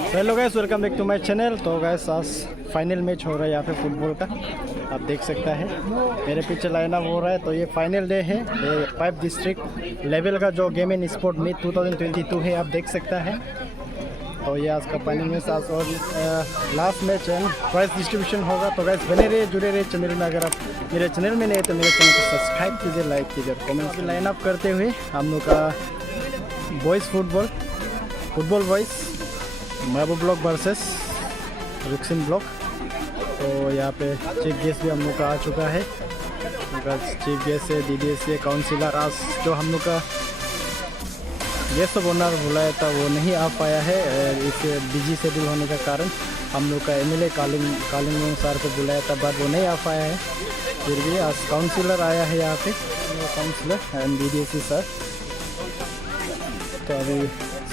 Hello guys, welcome back to my channel. तो guys आज final match हो रहा है यहाँ पे फुटबॉल का, आप देख सकता है मेरे पीछे लाइन अप हो रहा है। तो ये फाइनल डे है, ये 5 डिस्ट्रिक्ट लेवल का जो गेम इन स्पोर्ट मीट 2022 है, आप देख सकता है। तो ये आज का फाइनल मैच आज और last match and prize distribution होगा। तो गाइस बने रहिए, जुड़े रहिए चैनल में। अगर आप मेरे चैनल में नहीं तो मेरे चैनल को सब्सक्राइब कीजिए, लाइक कीजिए और कमेंट की लाइन अप करते हुए हम लोग का बॉयज़ फुटबॉल बॉयज़ महबूब ब्लॉक वर्सेस रुक्सिन ब्लॉक। तो यहाँ पे चीफ गेस्ट भी हम लोग का आ चुका है। चीफ गेस्ट है DDSA काउंसिलर। आज जो हम लोग का गेस्ट ऑफ ऑनर बुलाया था वो नहीं आ पाया है, इस बिजी शेड्यूल होने का कारण। हम लोग का MLA कालिंग सर को बुलाया था बट वो नहीं आ पाया है। फिर भी आज काउंसिलर आया है यहाँ पे, काउंसिलर एंड DDSA सर। तो अभी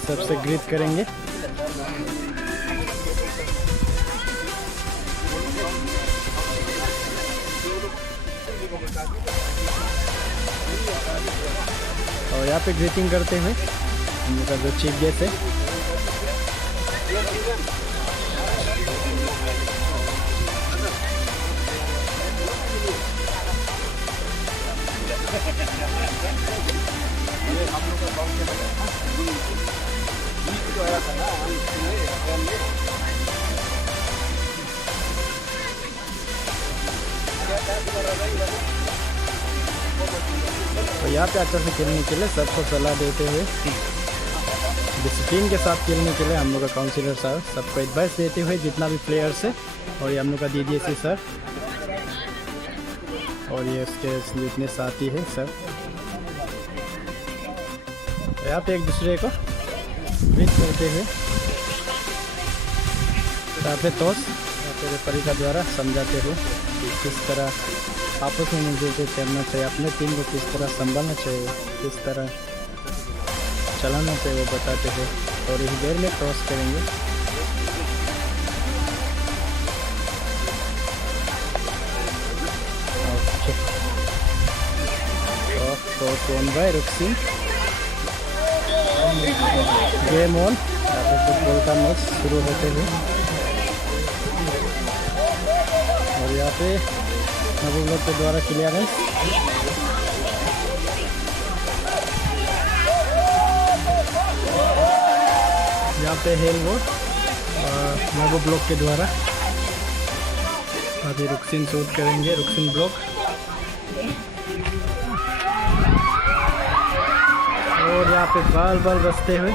सबसे ग्रीट करेंगे। और यहाँ पे ग्रीटिंग करते हुए हम लोग का जो चीफ गेस्ट है तो यहाँ पे अच्छा से खेलने के लिए सबको सलाह देते हुए, डिसिप्लिन के साथ खेलने के लिए हम लोग का काउंसिलर सर सबको एडवाइस देते हुए, जितना भी प्लेयर्स है। और ये हम लोग का DDSA सर और ये उसके जितने साथी हैं सर, यहाँ पे एक दूसरे को विश करते हुए यहाँ पे टॉस रेफरी का द्वारा समझाते हुए किस तरह आपस में मिलजुल के खेलना चाहिए, अपने टीम को किस तरह संभालना चाहिए, किस तरह चलाना चाहिए, वो बताते हैं। और इस देर में क्रॉस करेंगे। तो one by Ruksin, game on. Football का मैच शुरू होते हुए और यहाँ पे महबूब लोग के द्वारा क्लियरेंस। यहाँ पे हेल वो महबूब लोग के द्वारा अभी रुक्सिन शूट करेंगे, रुक्सिन ब्लॉक। और यहाँ पे बाल बसते हुए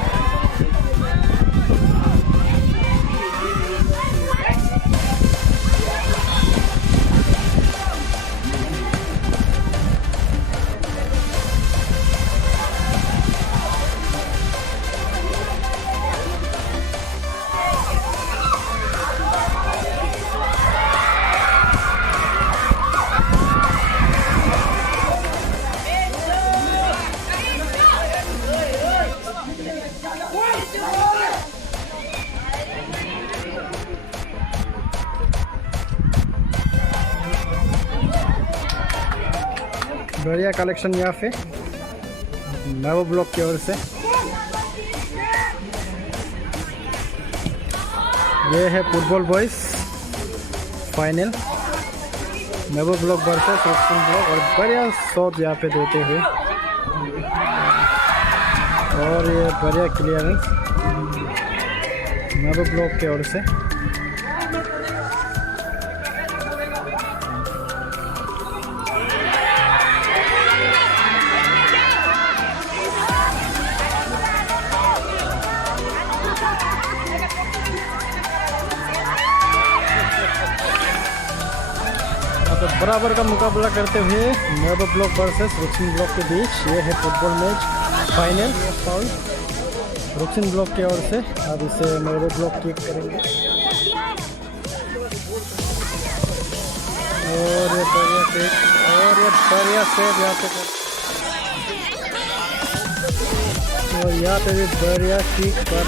बढ़िया कलेक्शन यहाँ पे महबूब ब्लॉक की ओर से। ये है फुटबॉल बॉयज फाइनल, महबूब ब्लॉक वर्सेस रुक्सिन ब्लॉक। और बढ़िया शॉट यहाँ पे देते हुए और ये बढ़िया क्लियरेंस महबूब ब्लॉक की ओर से। तो बराबर का मुकाबला करते हुए महबूब ब्लॉक वर्सेस रुक्सिन ब्लॉक के बीच ये है football match final. Foul Ruksin block की ओर से। अब इसे महबूब ब्लॉक किक करेंगे और ये बढ़िया किक और ये बढ़िया सेव यहाँ पे और यहाँ पे भी बढ़िया किक पर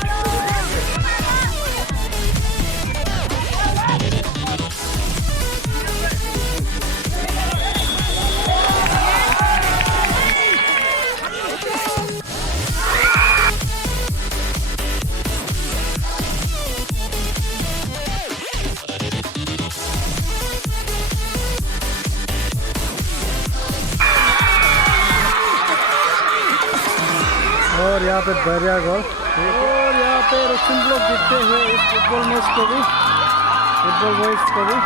यहाँ पे बढ़िया गोल और यहाँ पे रुक्सिन ब्लॉक जीतते हुए इस फुटबॉल मैच को भी, फुटबॉल बॉयज को भी।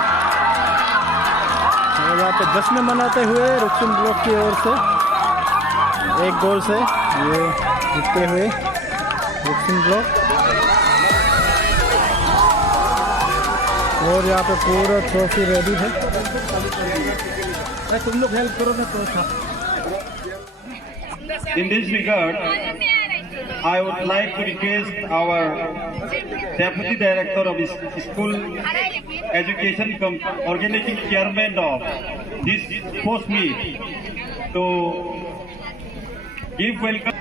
और यहाँ पे जश्न मनाते हुए रुक्सिन ब्लॉक की ओर से 1 गोल से ये जीतते हुए रुक्सिन ब्लॉक। और यहाँ पे पूरा ट्रॉफी रेडी है। तुम लोग हेल्प करो ना तो। In this regard, I would like to request our Deputy Director of School Education Organizing Chairman of this post meet to give welcome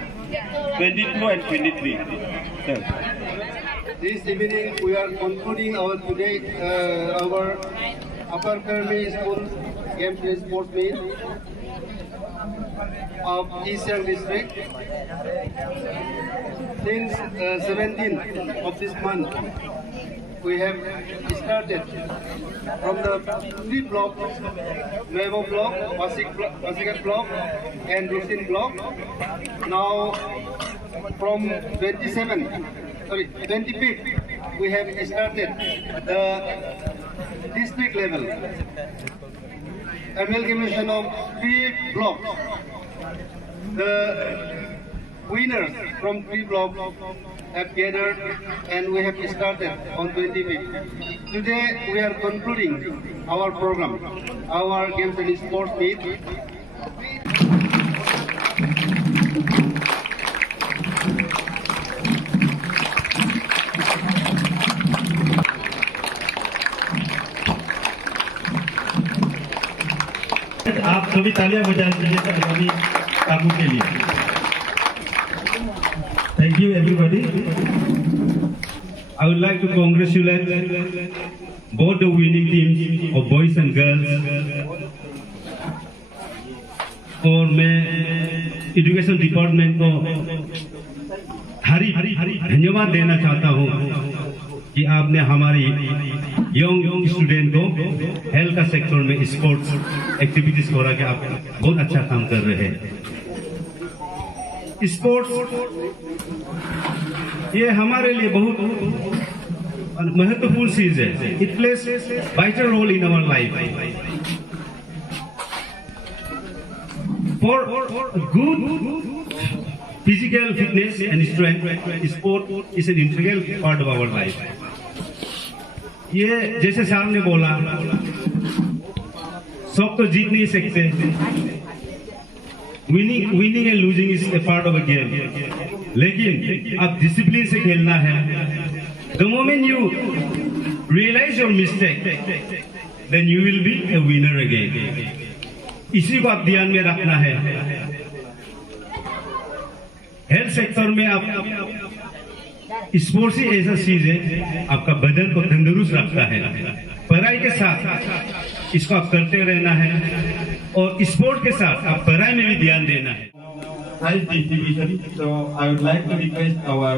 22 and 23. Sir. This evening we are concluding our upper primary school games and sports meet of East Siang district. Since 17th of this month, we have started from the 3 blocks, Mevo block, Pasikat block, and Rusin block. Now, from 25th, we have started the district level amalgamation of 3 blocks. The winners from 3 blocks have gathered and we have started on 25th. Today we are concluding our program, our games and sports meet. आप सभी तालियां बजा दीजिए अभी काबू के लिए। Thank you everybody. I would like to congratulate both the winning teams of boys and girls. और मैं एजुकेशन डिपार्टमेंट को धन्यवाद देना चाहता हूँ कि आपने हमारी यंग स्टूडेंट को हेल्थ का सेक्टर में स्पोर्ट्स एक्टिविटीज करा के आप बहुत अच्छा काम कर रहे हैं। स्पोर्ट्स ये हमारे लिए बहुत महत्वपूर्ण चीज है। It plays vital role in our life. For good physical fitness and strength, sport is an integral part of our life. ये जैसे सर ने बोला, सब तो जीत नहीं सकते। Winning and losing is a part of a game, लेकिन अब डिसिप्लिन से खेलना है। The moment you realise your mistake, then you will be a winner again. इसी को आप ध्यान में रखना है। हेल्थ सेक्टर में आप स्पोर्ट्स ही ऐसा चीज है, आपका बदन को तंदुरुस्त रखता है। पढ़ाई के साथ इसको आप करते रहना है और स्पोर्ट के साथ आप पढ़ाई में भी ध्यान देना है। Prize distribution. So I would like to request our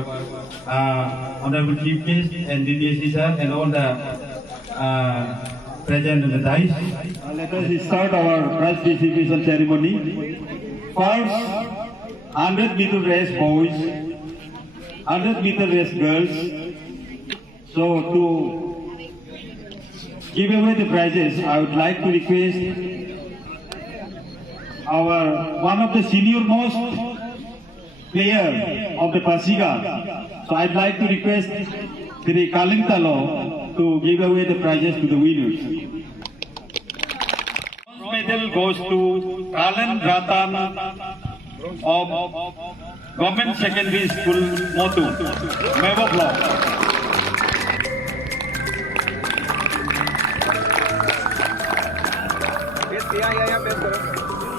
Honorable Chief Guest and DDSC sir and all the present on the dais. Let us start our prize distribution ceremony. First, 100-meter race boys, 100-meter race girls. So to give away the prizes, I would like to request one of the senior most player of the Pasigat. So I'd like to request Sri Kalingtalo to give away the prizes to the winners. Bronze medal goes to Kalan Ratan of Government Secondary School, Motu, Mevo Block.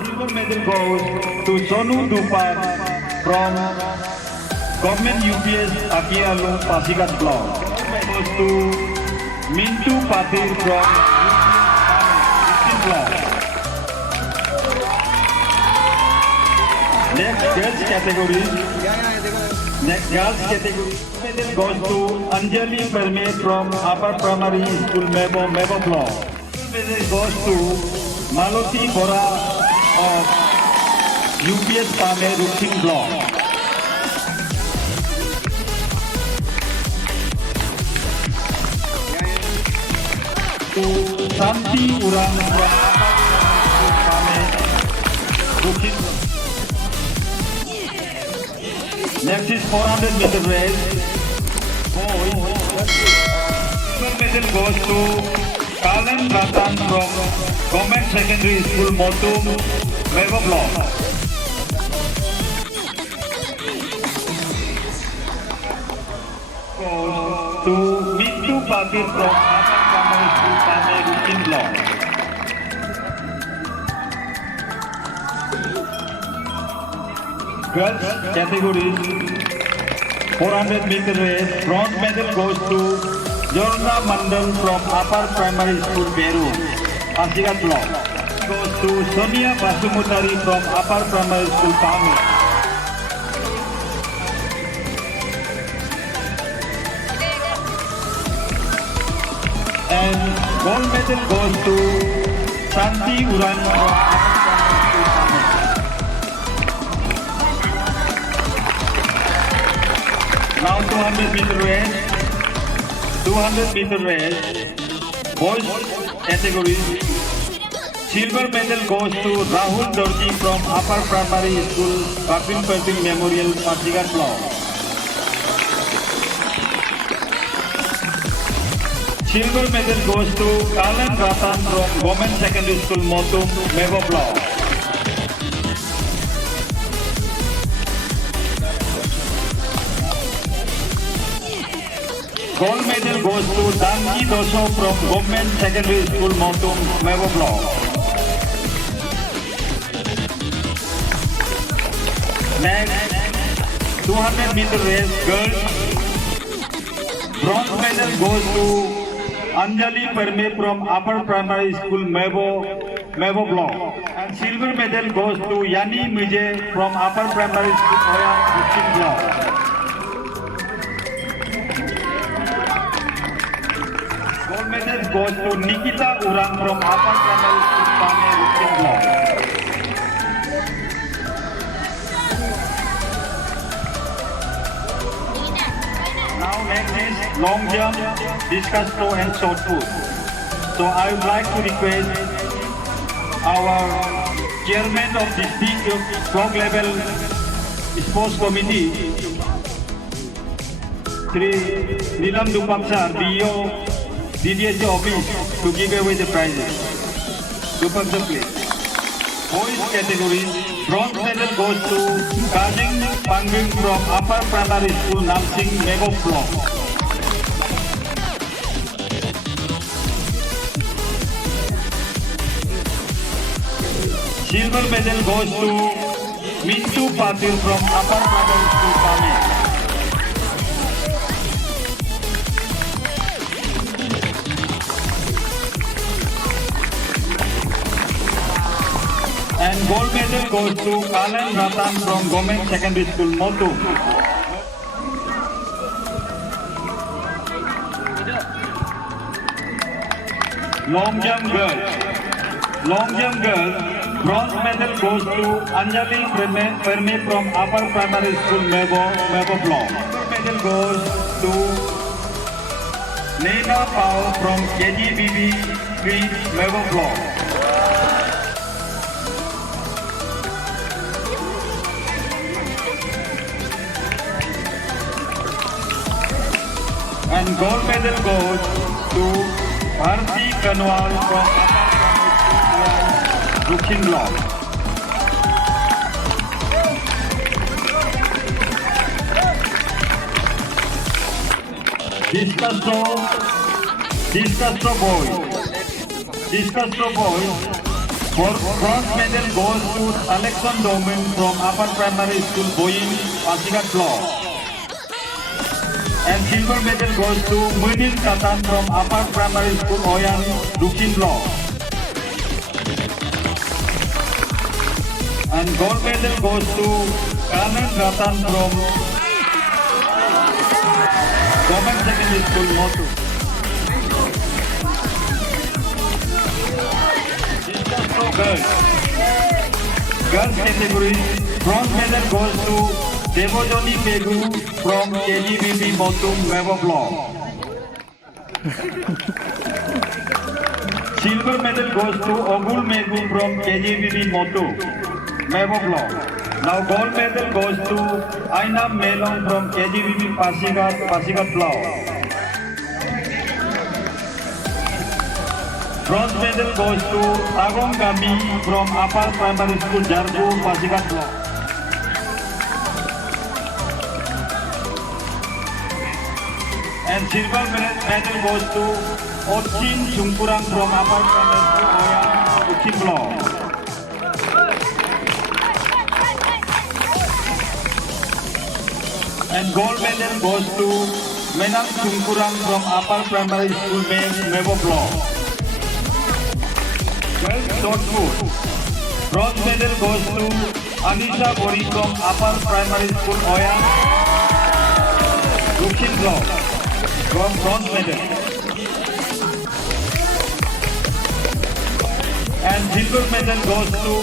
Silver medal goes to Sonu Dupan from Government UPS Akialu Pasigat Block. Goes to Mintu Patir from UPS Block. Next girls category. Medal goes to Anjali Perme from Upper Primary School Mevo Block. Medal goes to Maloti Bora of UPS Pame Ruksing Block. to Santi Uran from Bukit. Next is 400 meter race. Silver medal goes to Kalan Ratan from Government Secondary School Motum, Mego Block. To Mitu Patir from Akan Primary School, Pame, Rukin Block. Girls categories 400 meter race. Bronze medal goes to Jorna Mandal from Upper Primary School, Beru, Pasigat Block. Goes to Sonia Basumutari from Upper Primary School, Pame. And gold medal goes to Santi Uran from Upper Primary School, Pame. Now 200 meter race. 200 meter race. Boys category. Silver medal goes to Rahul Dorji from Upper Primary School, Kapil Patil Memorial, Pasigat Block. Silver medal goes to Kalan Ratan from Government Secondary School, Motum, Mego Block. Gold medal goes to Danji Doso from Government Secondary School, Motum, Mego Block. Next, 200 meter race, girls. Bronze medal goes to Anjali Parme from Upper Primary School, Mego Block. And silver medal goes to Yani Muje from Upper Primary School, Oya, Rukin Block. Gold medal goes to Nikita Uran from Upper Primary School, Pame, Rukin Block. Now next is long jump, discus throw and shot put. So I would like to request our chairman of district block level sports committee, Sri Nilam Dupamsar, DO, DDSC office, to give away the prizes. Dupamsar, please. Boys category, bronze medal goes to Kajing Panging from Upper Primary School, Namsing, Mego Block. Silver medal goes to Mintu Patil from Upper Primary School, Pame. And gold medal goes to Kalan Ratan from Government Secondary School, Motum. Long jump girls. Long jump girls. Bronze medal goes to Anjali Parme from Upper Primary School, Mego Block. Silver medal goes to Nena Pao from KGBB Street, Mego Block. And gold medal goes to Bharti Kanwal from Rukin Block. Discus throw boys. For bronze medal goes to Alexon Domin from Upper Primary School, Boeing, Pasigat Block. And silver medal goes to Munir Katan from Upper Primary School, Oyan, Rukin Block. And gold medal goes to Kanan Ratan from Government Secondary School, Motu. Girls category, bronze medal goes to Devojoni Pegu from KGBB Motum, Mego Block. Silver medal goes to Ogul Megu from KJVB Motu, Mebo Block. Now gold medal goes to Ainam Melon from KJVB Pasigat Block. Bronze medal goes to Agong Gami from Upper Primary School, Jarbu, Pasigat Block. And silver medal goes to Ochin Chungkurang from Upper Primary School, Oyang, Ochin Block. And gold medal goes to Menang Chungkurang from Upper Primary School, Mebo Block. Girls shot put. Bronze medal goes to Anisha Bori from Upper Primary School, Oyang, Ochin Block. From bronze medal. And silver medal goes to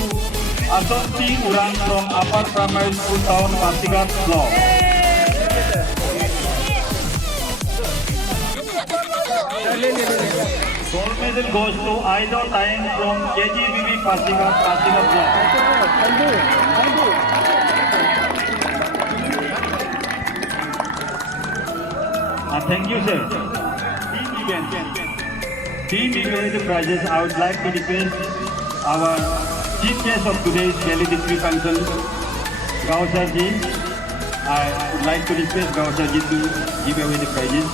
Asoti Urang from Upper Primary School Town, Pasigat Block. Gold medal goes to Aido Taeng from KGBB Pasigat Block. Thank you, sir. Team event prizes. I would like to request our chief guest of today's valedictory function, Gausar ji. I would like to request Gausar ji to give away the prizes.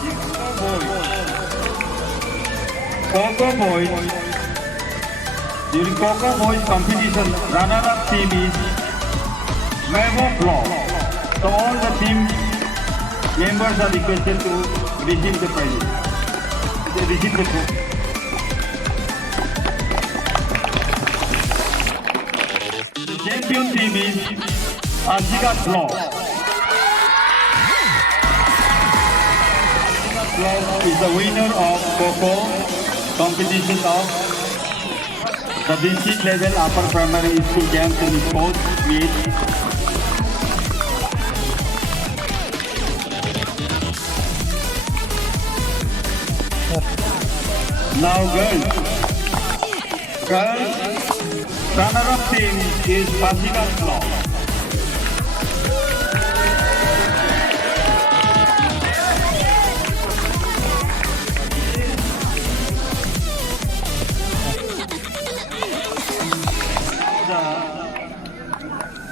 Coco Boys. During Coco Boys competition, runner-up team is Mebo Block. So all the team members are requested to receive the prizes. Receive the trophy. The champion team is Pasigat Block. Pasigat Block is the winner of Coco competition of the district level upper primary school games and sports meet. Now girls runner-up team is Pasigat Block.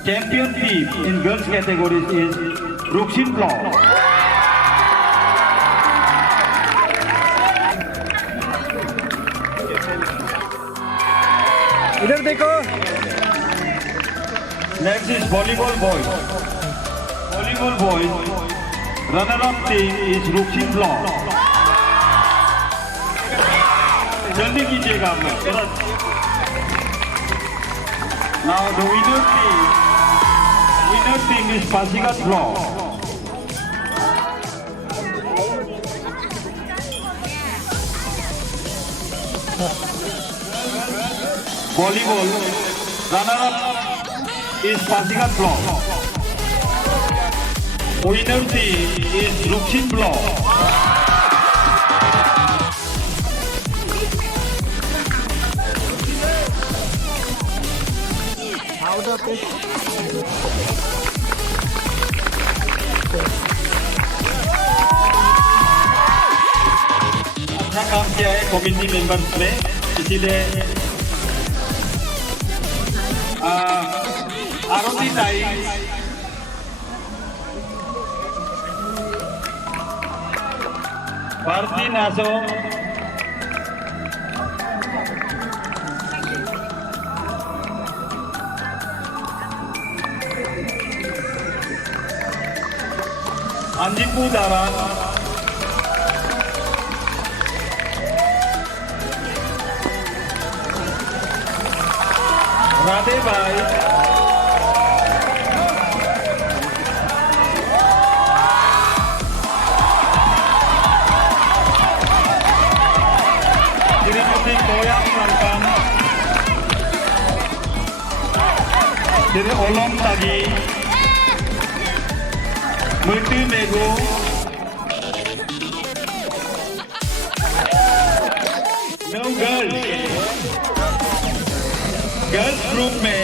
Champion team in girls categories is Rukshin Block. इधर देखो. Next is volleyball boys. Volleyball boys. Runner-up team is Rukshin Block. जल्दी कीजिएगा आप लोग. Now the winner team is Pasigat Block. Volleyball runner-up is Pasigat Block. Winner team is Rukshin Block. How the pitch? अच्छा काम किया है committee members ने, इसीलिए आरती ताई भारती नासो अंजिपू दारा राधे भाई श्रीमती कोयाम लंकन श्री ओलम तागी मुर्टी मेगो no girls ग्रुप में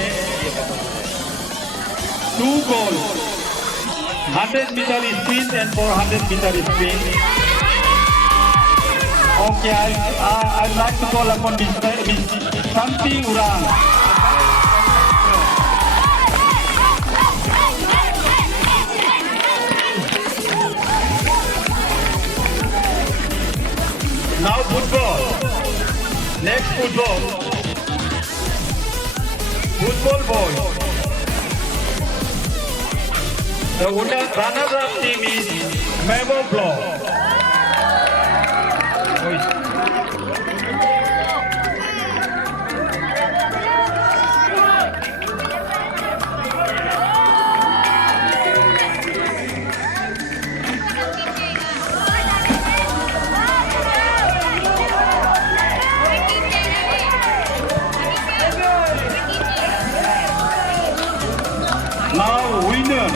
2 goals, 100 meter sprint and 400 meter sprint. Okay, I'd like to call upon Miss Santi Urang. Now football. Next football. Football boys. The runner-up team is Memo Block. Now winner,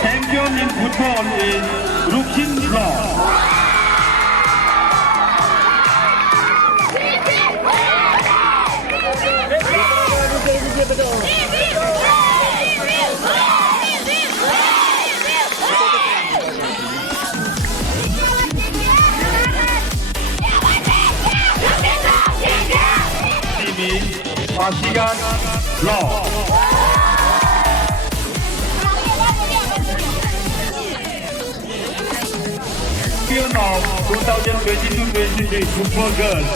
champion in football is Rukshin Block. Team is Pasigan Block. Champion of 2022-23 football girls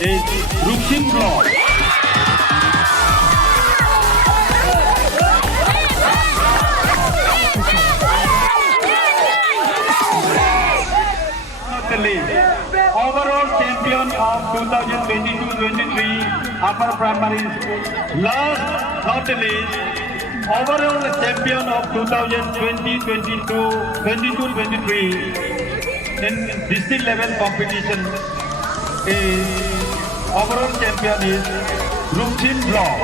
is Rukshin Block. Overall champion of 2022-23 upper primary school. Last not the least, overall champion of 2022-23 in district level competition is overall champion is Rukshin Block.